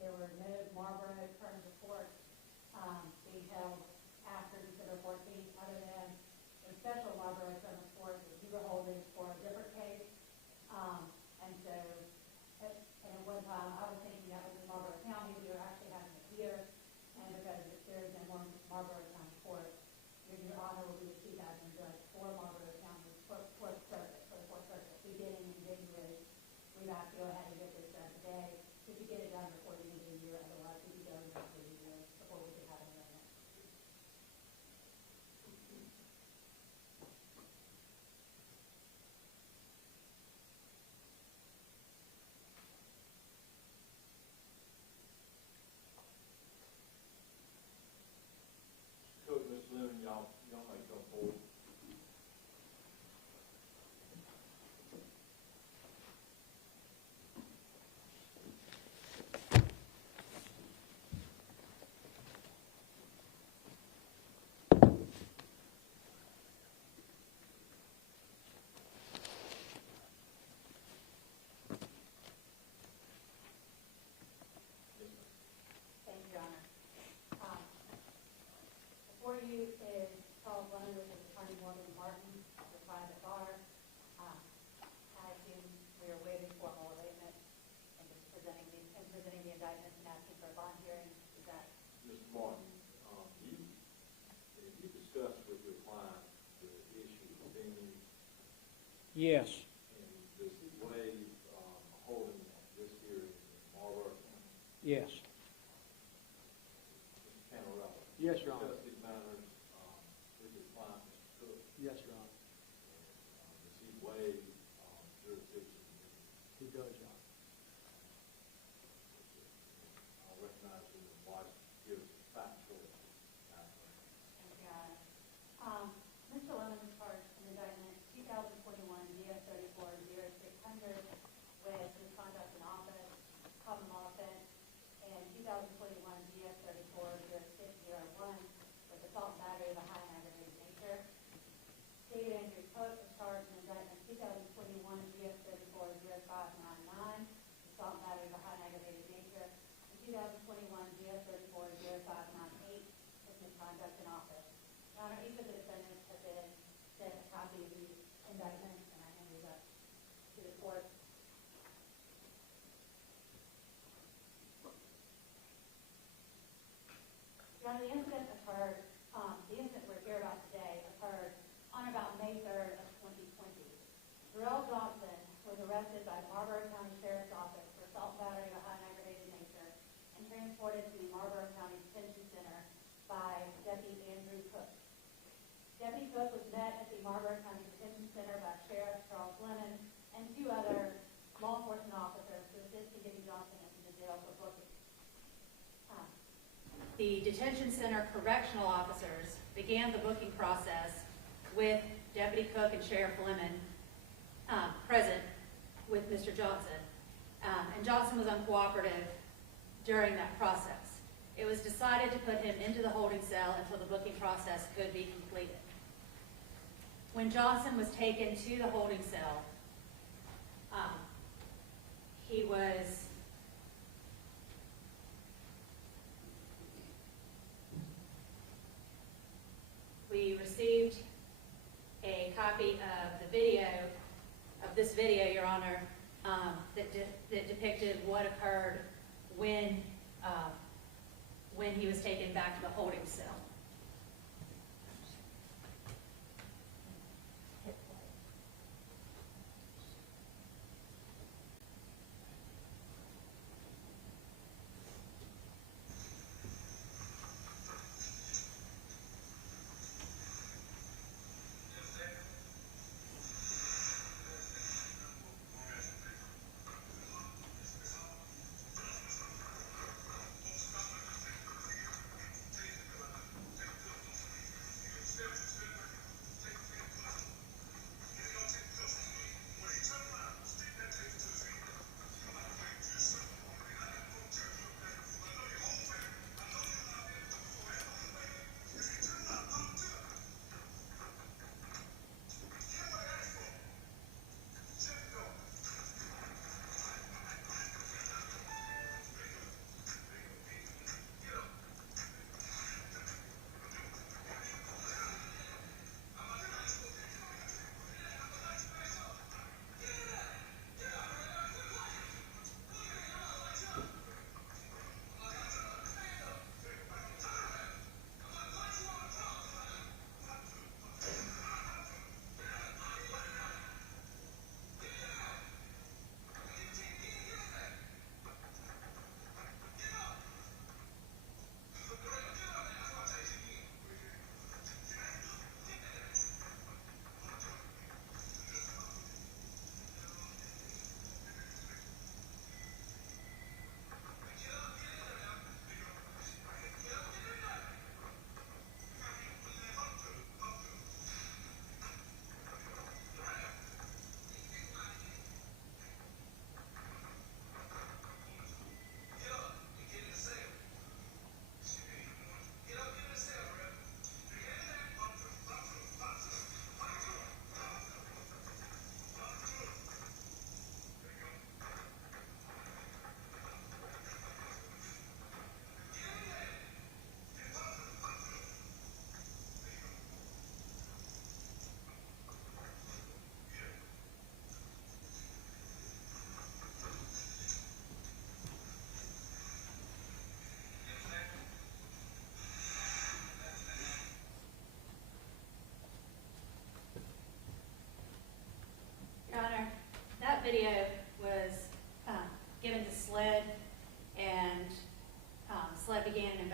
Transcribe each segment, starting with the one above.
There were no Marlboro terms of court being held after December 14th, other than a special Marlboro term of court that you were holding for a different case. And so, at one time, I was thinking that was in Marlboro County. We were actually having it here, and because there is no more Marlboro County court, your Honor will be the chief admin judge for Marlboro County Fourth Circuit, for the Fourth Circuit, beginning in January. We've got to go ahead and get this done today. If you get it done before the end of the year, otherwise we'd be going into the year before we could have an amendment. Cook, Ms. Lemon, y'all may come forward. Thank you, Your Honor. Before you is Charles Leonard with Attorney Morgan Martin, the private bar. I assume we are waiting for formal arraignment and just presenting the indictment and asking for a bond hearing. Is that? Mr. Martin, you discussed with your client the issue of venue. Yes. And does he waive holding this hearing in Marlboro County? Yes. Mr. Camarella? Yes, Your Honor. Discuss these matters with your client, Mr. Cook. Yes, Your Honor. And does he waive jurisdiction? He does, Your Honor. I'll recognize you and watch give us a factual background. Thank you, Your Honor. Mr. Lemon was charged in indictment 2021 DS 34-0600 with misconduct in office, common law offense, and 2021 DS 34-0601 with assault and battery of a high and aggravated nature. David Andrew Cook was charged in indictment 2021 DS 34-0599, assault and battery of a high and aggravated nature, and 2021 DS 34-0598 with misconduct in office. Your Honor, each of the defendants have been sent a copy of these indictments, and I hand these up to the court. Your Honor, the incident occurred, the incident we're here about today occurred on about May 3rd of 2020. Darrell Johnson was arrested by the Marlboro County Sheriff's Office for assault and battery of a high and aggravated nature and transported to the Marlboro County Detention Center by Deputy Andrew Cook. Deputy Cook was met at the Marlboro County Detention Center by Sheriff Charles Lennon and two other law enforcement officers to assist in getting Johnson into the jail for booking. The detention center correctional officers began the booking process with Deputy Cook and Sheriff Lemon present with Mr. Johnson. And Johnson was uncooperative during that process. It was decided to put him into the holding cell until the booking process could be completed. When Johnson was taken to the holding cell, we received a copy of the video, of this video, Your Honor, that depicted what occurred when he was taken back to the holding cell.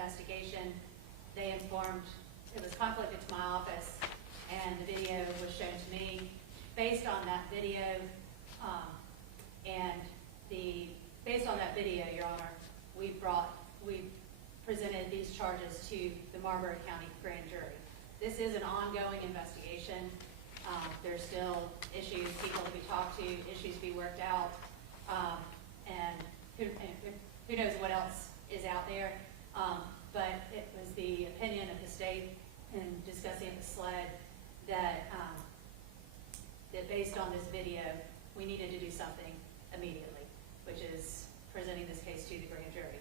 investigation. They informed, it was conflicted to my office, and the video was shown to me. Based on that video, based on that video, Your Honor, we presented these charges to the Marlboro County Grand Jury. This is an ongoing investigation. There's still issues, people to be talked to, issues to be worked out, and who knows what else is out there. But it was the opinion of the state in discussing with SLED that based on this video, we needed to do something immediately, which is presenting this case to the grand jury.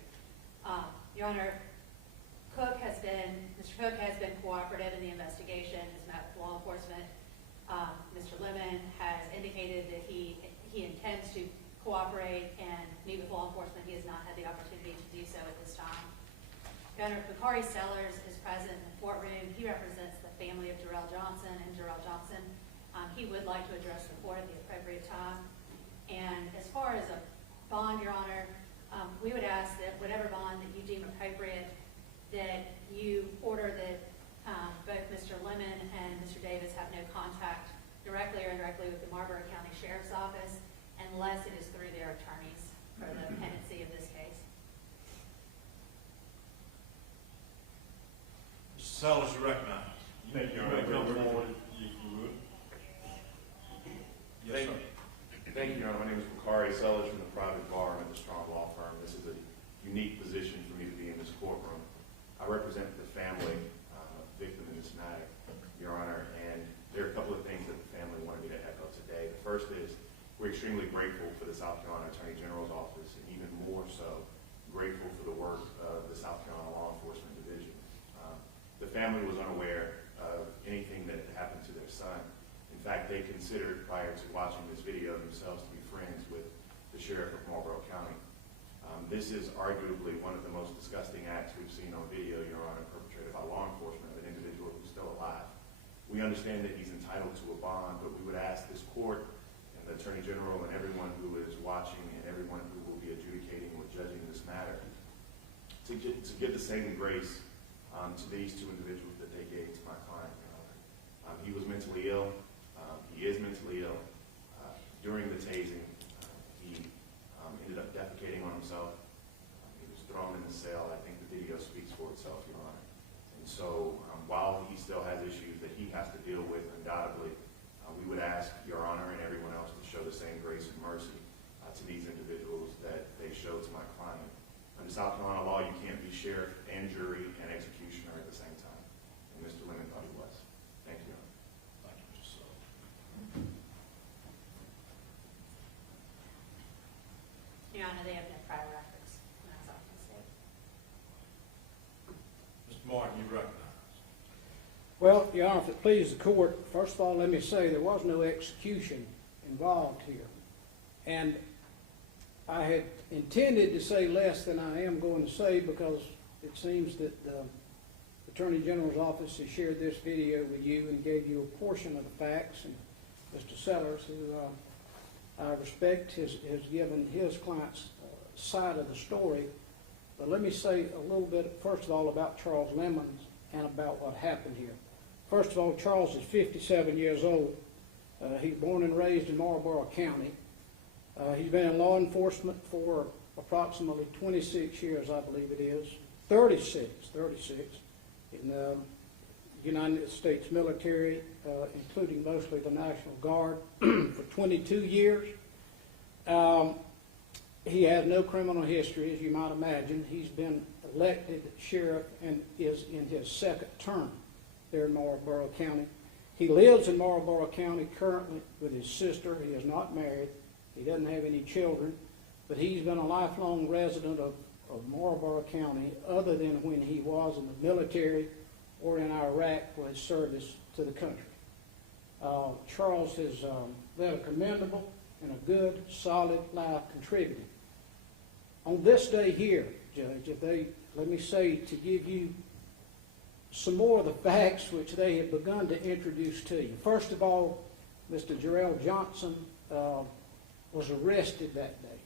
Your Honor, Mr. Cook has been cooperative in the investigation, has met with law enforcement. Mr. Lemon has indicated that he intends to cooperate and meet with law enforcement. He has not had the opportunity to do so at this time. Your Honor, Bakari Sellers is present in the courtroom. He represents the family of Jarrell Johnson and Jarrell Johnson. He would like to address the court at the appropriate time. And as far as a bond, Your Honor, we would ask that whatever bond that you deem appropriate, that you order that both Mr. Lemon and Mr. Davis have no contact directly or indirectly with the Marlboro County Sheriff's Office unless it is through their attorneys for the pendency of this case. Mr. Sellers, you recognize. Thank you, You're going to come forward, if you would. Yes, sir. Thank you, Your Honor. My name is Bakari Sellers from the private bar and the Strong Law Firm. This is a unique position for me to be in this courtroom. I represent the family victim in this matter, Your Honor, and there are a couple of things that the family wanted me to echo today. The first is we're extremely grateful for the South Carolina Attorney General's office, and even more so grateful for the work of the South Carolina Law Enforcement Division. The family was unaware of anything that had happened to their son. In fact, they considered, prior to watching this video, themselves to be friends with the sheriff of Marlboro County. This is arguably one of the most disgusting acts we've seen on video, Your Honor, perpetrated by law enforcement of an individual who's still alive. We understand that he's entitled to a bond, but we would ask this court and the Attorney General and everyone who is watching and everyone who will be adjudicating or judging this matter to give the same grace to these two individuals that they gave to my client, Your Honor. He was mentally ill. He is mentally ill. During the tasing, he ended up defecating on himself. He was thrown in the cell. I think the video speaks for itself, Your Honor. And so while he still has issues that he has to deal with, undoubtedly, we would ask Your Honor and everyone else to show the same grace and mercy to these individuals that they showed to my client. Under South Carolina law, you can't be sheriff and jury and executioner at the same time. And Mr. Lemon thought he was. Thank you, Your Honor. Thank you, Mr. Sellers. Your Honor, they have no prior records, and that's all I can say. Mr. Martin, you recognize. Well, Your Honor, if it pleases the court, first of all, let me say there was no execution involved here. And I had intended to say less than I am going to say because it seems that the Attorney General's office has shared this video with you and gave you a portion of the facts. And Mr. Sellers, who I respect, has given his client's side of the story. But let me say a little bit, first of all, about Charles Lemons and about what happened here. First of all, Charles is 57 years old. He's born and raised in Marlboro County. He's been in law enforcement for approximately 26 years, I believe it is. 36 in the United States military, including mostly the National Guard, for 22 years. He has no criminal history, as you might imagine. He's been elected sheriff and is in his second term there in Marlboro County. He lives in Marlboro County currently with his sister. He is not married. He doesn't have any children, but he's been a lifelong resident of Marlboro County other than when he was in the military or in Iraq for his service to the country. Charles has led a commendable and a good, solid life contributing. On this day here, Judge, let me say to give you some more of the facts which they have begun to introduce to you. First of all, Mr. Jarrell Johnson was arrested that day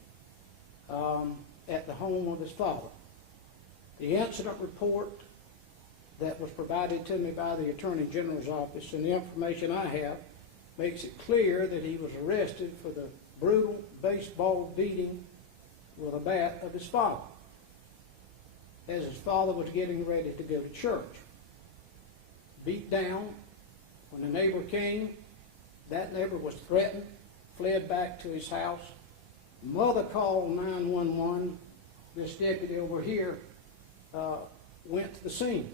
at the home of his father. The incident report that was provided to me by the Attorney General's office and the information I have makes it clear that he was arrested for the brutal baseball beating with a bat of his father, as his father was getting ready to go to church. Beat down. When the neighbor came, that neighbor was threatened, fled back to his house. Mother called 911. This deputy over here went to the scene.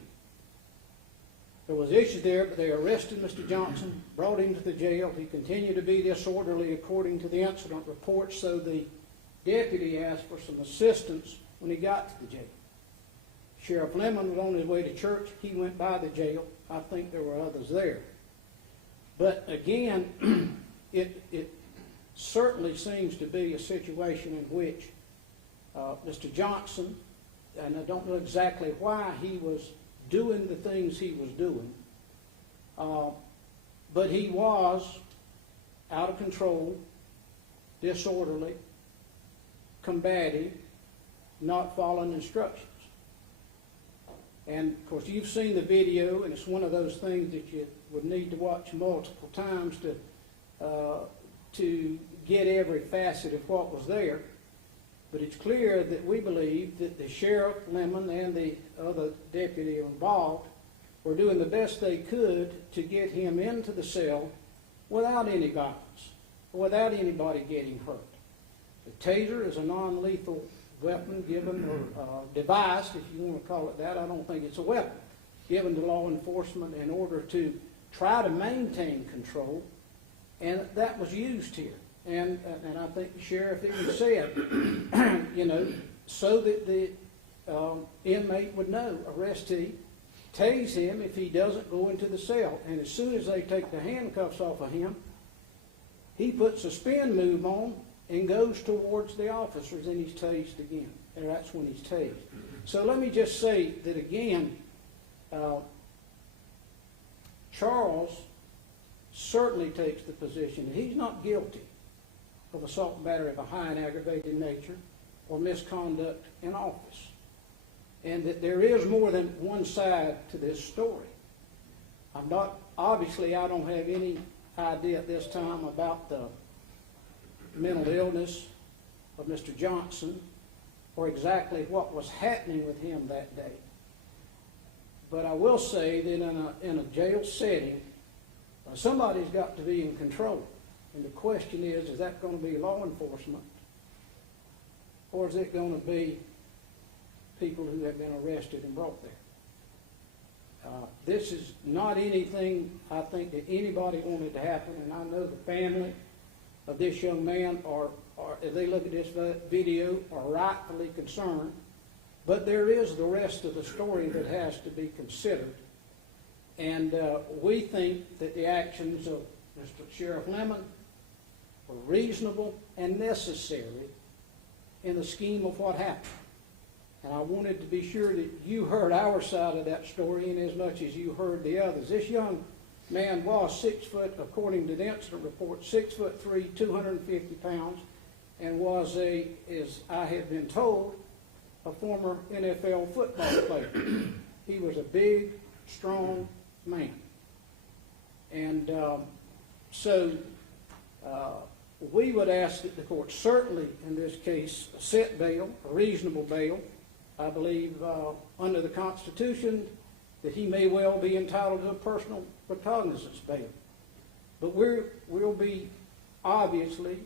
There was issues there, but they arrested Mr. Johnson, brought him to the jail. He continued to be disorderly according to the incident report, so the deputy asked for some assistance when he got to the jail. Sheriff Lemon was on his way to church. He went by the jail. I think there were others there. But again, it certainly seems to be a situation in which Mr. Johnson, and I don't know exactly why he was doing the things he was doing, but he was out of control, disorderly, combative, not following instructions. And of course, you've seen the video, and it's one of those things that you would need to watch multiple times to get every facet of what was there. But it's clear that we believe that the Sheriff Lemon and the other deputy involved were doing the best they could to get him into the cell without any violence, without anybody getting hurt. The taser is a non-lethal weapon given, or device, if you want to call it that. I don't think it's a weapon, given to law enforcement in order to try to maintain control, and that was used here. And I think the sheriff even said, you know, so that the inmate would know, arrestee, tase him if he doesn't go into the cell. And as soon as they take the handcuffs off of him, he puts a spin move on and goes towards the officers, and he's tased again. And that's when he's tased. So let me just say that again, Charles certainly takes the position that he's not guilty of assault and battery of a high and aggravated nature or misconduct in office. And that there is more than one side to this story. Obviously I don't have any idea at this time about the mental illness of Mr. Johnson or exactly what was happening with him that day. But I will say that in a jail setting, somebody's got to be in control. And the question is that going to be law enforcement, or is it going to be people who have been arrested and brought there? This is not anything I think that anybody wanted to happen, and I know the family of this young man are if they look at this video, are rightfully concerned. But there is the rest of the story that has to be considered. And we think that the actions of Mr. Sheriff Lemon were reasonable and necessary in the scheme of what happened. And I wanted to be sure that you heard our side of that story in as much as you heard the others. This young man was 6 foot, according to the incident report, 6'3", 250 pounds, and was as I have been told, a former NFL football player. He was a big, strong man. And so we would ask that the court certainly, in this case, set bail, a reasonable bail. I believe under the Constitution that he may well be entitled to a personal recognizance bail. But we'll be, obviously,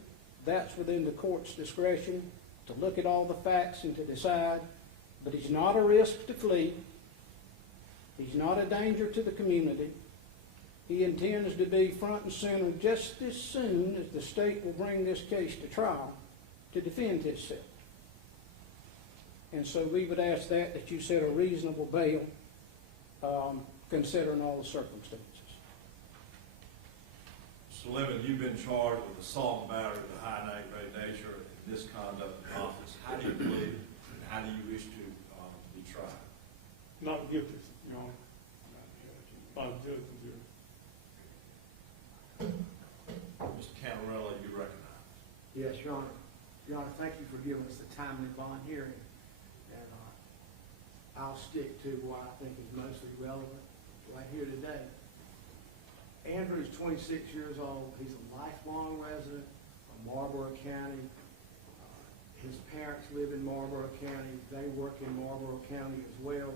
that's within the court's discretion to look at all the facts and to decide. But he's not a risk to flee. He's not a danger to the community. He intends to be front and center just as soon as the state will bring this case to trial to defend himself. And so we would ask that you set a reasonable bail considering all the circumstances. Mr. Lemon, you've been charged with assault and battery of a high and aggravated nature and misconduct in office. How do you plead, and how do you wish to be tried? Not guilty, Your Honor. By the judge, Mr. Cantarella, you recognize. Yes, Your Honor. Your Honor, thank you for giving us the timely bond hearing. And I'll stick to what I think is mostly relevant right here today. Andrew's 26 years old. He's a lifelong resident of Marlboro County. His parents live in Marlboro County. They work in Marlboro County as well.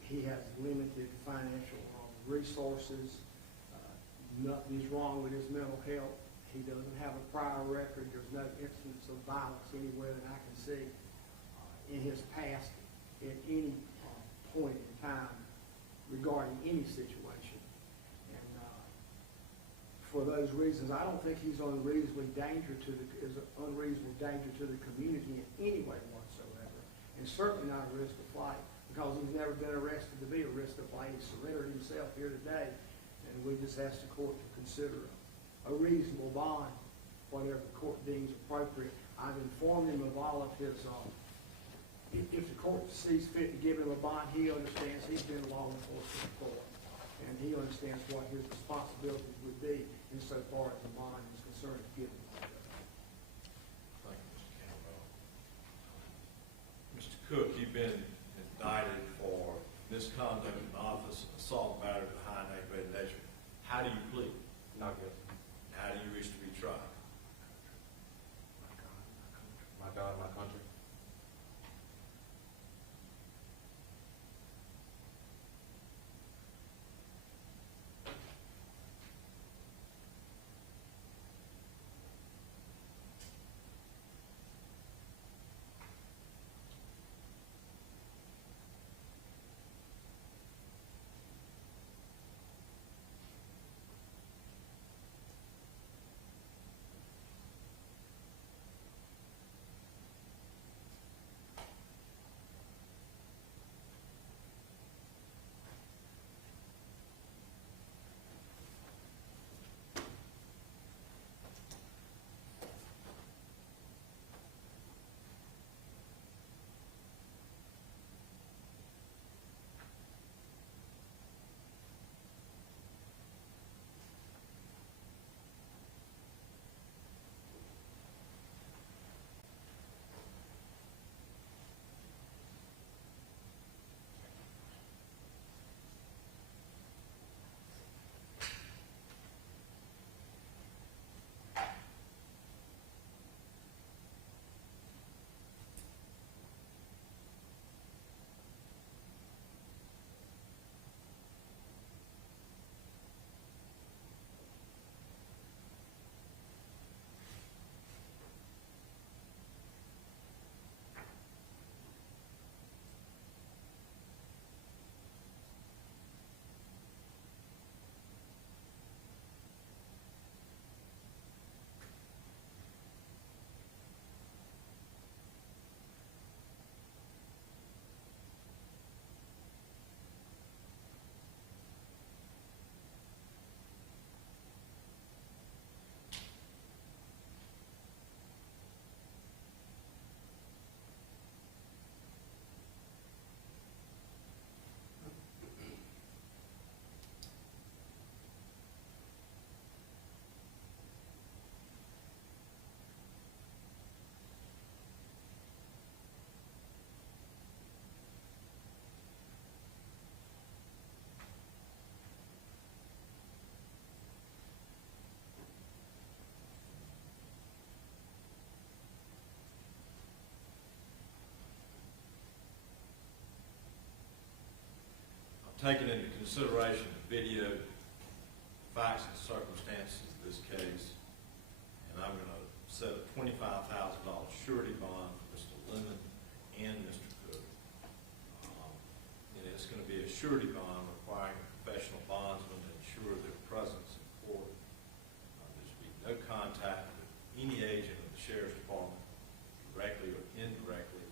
He has limited financial resources. Nothing's wrong with his mental health. He doesn't have a prior record. There's no instance of violence anywhere that I can see in his past at any point in time regarding any situation. And for those reasons, I don't think he's is an unreasonable danger to the community in any way whatsoever, and certainly not a risk of flight, because he's never been arrested to be a risk of flight. He surrendered himself here today, and we just asked the court to consider a reasonable bond, whatever the court deems appropriate. I've informed him of all of his, if the court sees fit to give him a bond, he understands he's been law enforcement before, and he understands what his responsibilities would be insofar as the bond is concerned to give him. Thank you, Mr. Campbell. Mr. Cook, you've been indicted for misconduct in office, assault, battery of a high and aggravated nature. How do you plead? Not guilty. How do you wish to be tried? My God, my country. Taking into consideration the video, facts and circumstances of this case, and I'm going to set a $25,000 surety bond for Mr. Lemon and Mr. Cook. And it's going to be a surety bond requiring a professional bondsman to ensure their presence in court. There should be no contact with any agent of the Sheriff's Department, directly or indirectly,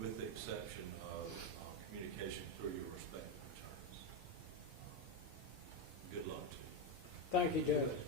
with the exception of communication through your respective attorneys. Good luck to you. Thank you, Judge.